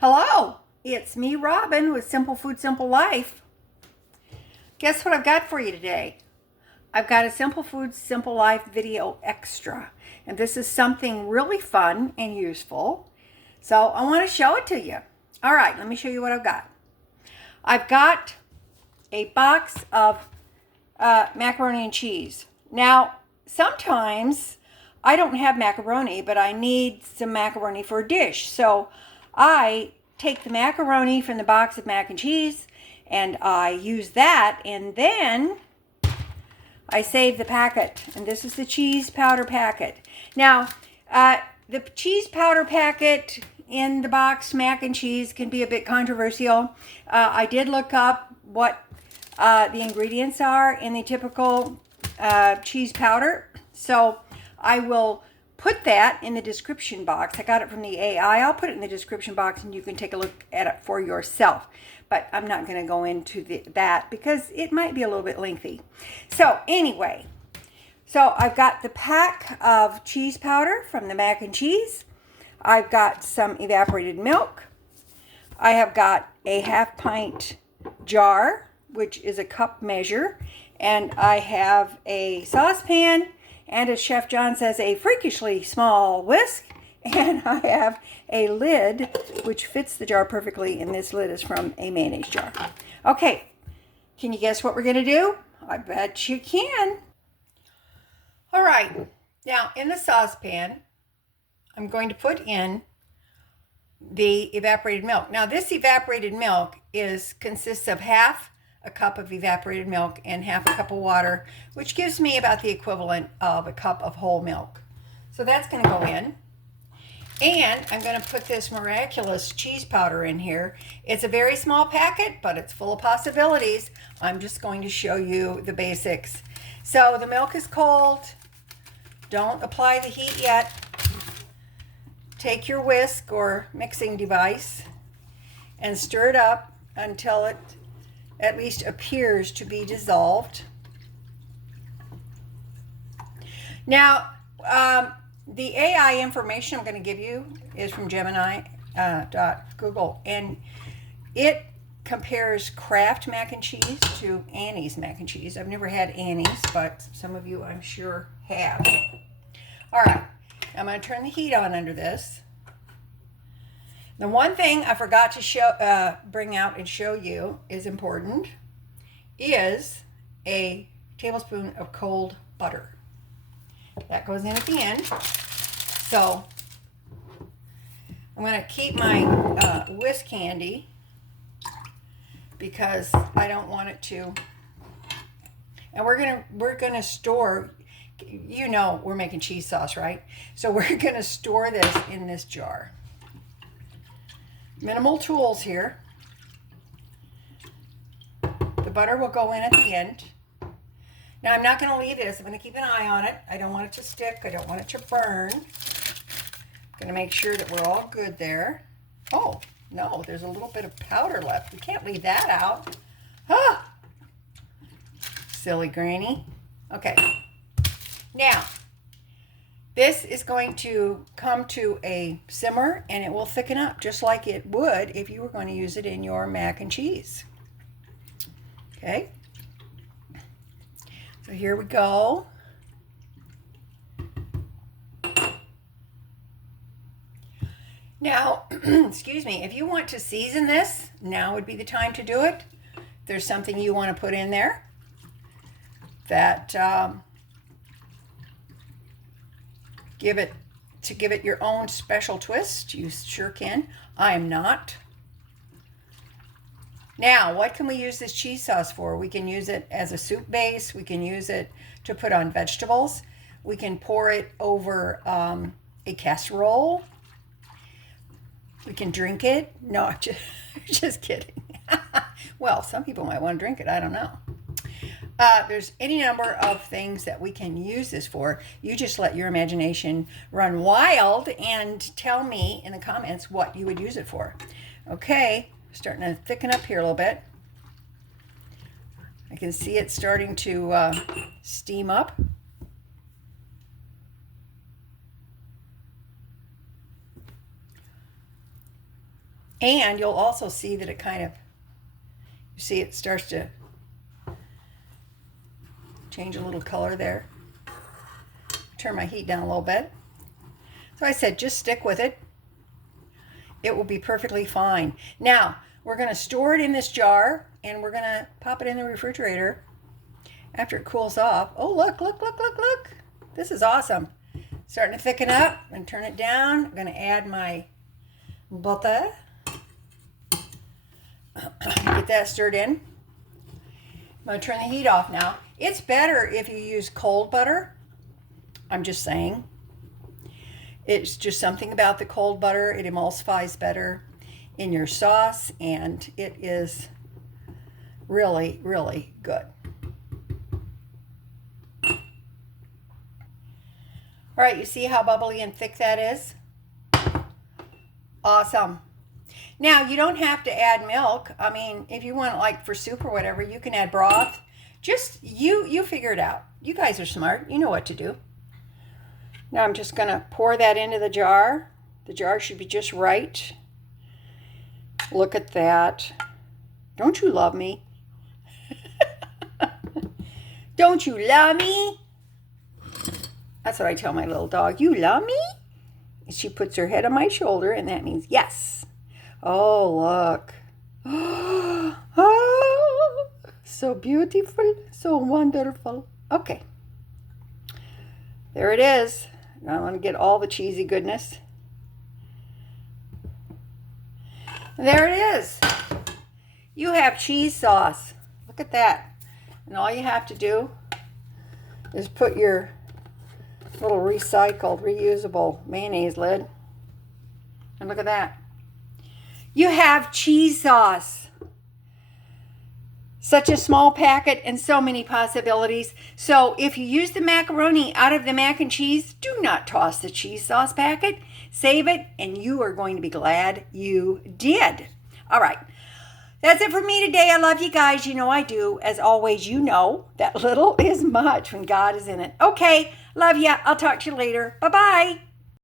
Hello, it's me, Robin, with Simple Food, Simple Life. Guess what I've got for you today? I've got a Simple Food, Simple Life video extra, and this is something really fun and useful. So I want to show it to you. All right, let me show you what I've got. I've got a box of macaroni and cheese. Now, sometimes I don't have macaroni, but I need some macaroni for a dish. So I take the macaroni from the box of mac and cheese and I use that, and then I save the packet. And this is the cheese powder packet. Now, the cheese powder packet in the box mac and cheese can be a bit controversial. I did look up what the ingredients are in the typical cheese powder. So I will put that in the description box. I got it from the AI. I'll put it in the description box and you can take a look at it for yourself. But I'm not going to go into that because it might be a little bit lengthy. So anyway, so I've got the pack of cheese powder from the mac and cheese. I've got some evaporated milk. I have got a half pint jar, which is a cup measure. And I have a saucepan. And as Chef John says, a freakishly small whisk. And I have a lid, which fits the jar perfectly. And this lid is from a mayonnaise jar. Okay, can you guess what we're going to do? I bet you can. All right, now in the saucepan, I'm going to put in the evaporated milk. Now this evaporated milk consists of half a cup of evaporated milk and half a cup of water, which gives me about the equivalent of a cup of whole milk. So that's going to go in. And I'm going to put this miraculous cheese powder in here. It's a very small packet, but it's full of possibilities. I'm just going to show you the basics. So the milk is cold. Don't apply the heat yet. Take your whisk or mixing device and stir it up until it at least appears to be dissolved. Now, the AI information I'm going to give you is from Gemini.Google, and it compares Kraft mac and cheese to Annie's mac and cheese. I've never had Annie's, but some of you I'm sure have. All right, I'm going to turn the heat on under this. The one thing I forgot to bring out and show you is important, is a tablespoon of cold butter. That goes in at the end. So I'm going to keep my whisk handy because I don't want it to. And we're gonna store. You know, we're making cheese sauce, right? So we're going to store this in this jar. Minimal tools here. The butter will go in at the end. Now I'm not going to leave this. I'm going to keep an eye on it. I don't want it to stick. I don't want it to burn. I'm going to make sure that we're all good there. Oh, no, there's a little bit of powder left. We can't leave that out. Ah! Silly granny. Okay. Now, this is going to come to a simmer and it will thicken up just like it would if you were going to use it in your mac and cheese. Okay. So here we go. Now, excuse me, if you want to season this, now would be the time to do it. If there's something you want to put in there that give it your own special twist, you sure can. I am not. Now, what can we use this cheese sauce for? We can use it as a soup base. We can use it to put on vegetables. We can pour it over a casserole. We can drink it. No, just kidding. Well, some people might want to drink it. I don't know. There's any number of things that we can use this for. You just let your imagination run wild and tell me in the comments what you would use it for. Okay, starting to thicken up here a little bit. I can see it starting to steam up. And you'll also see that it kind of, you see it starts to change a little color there. Turn my heat down a little bit. So I said, just stick with it. It will be perfectly fine. Now, we're going to store it in this jar, and we're going to pop it in the refrigerator after it cools off. Oh, look, look, look, look, look. This is awesome. Starting to thicken up, and turn it down. I'm going to add my butter. Get that stirred in. I'm going to turn the heat off now. It's better if you use cold butter. I'm just saying. It's just something about the cold butter. It emulsifies better in your sauce, and it is really, really good. All right, you see how bubbly and thick that is? Awesome. Now, you don't have to add milk. I mean, if you want, like, for soup or whatever, you can add broth. Just, you figure it out. You guys are smart. You know what to do. Now I'm just going to pour that into the jar. The jar should be just right. Look at that. Don't you love me? Don't you love me? That's what I tell my little dog. You love me? And she puts her head on my shoulder, and that means yes. Oh, look. Oh, so beautiful, so wonderful. Okay. There it is. Now I want to get all the cheesy goodness. There it is. You have cheese sauce. Look at that. And all you have to do is put your little recycled, reusable mayonnaise lid. And look at that. You have cheese sauce. Such a small packet and so many possibilities. So if you use the macaroni out of the mac and cheese, do not toss the cheese sauce packet. Save it, and you are going to be glad you did. All right. That's it for me today. I love you guys. You know I do. As always, you know that little is much when God is in it. Okay. Love ya. I'll talk to you later. Bye-bye.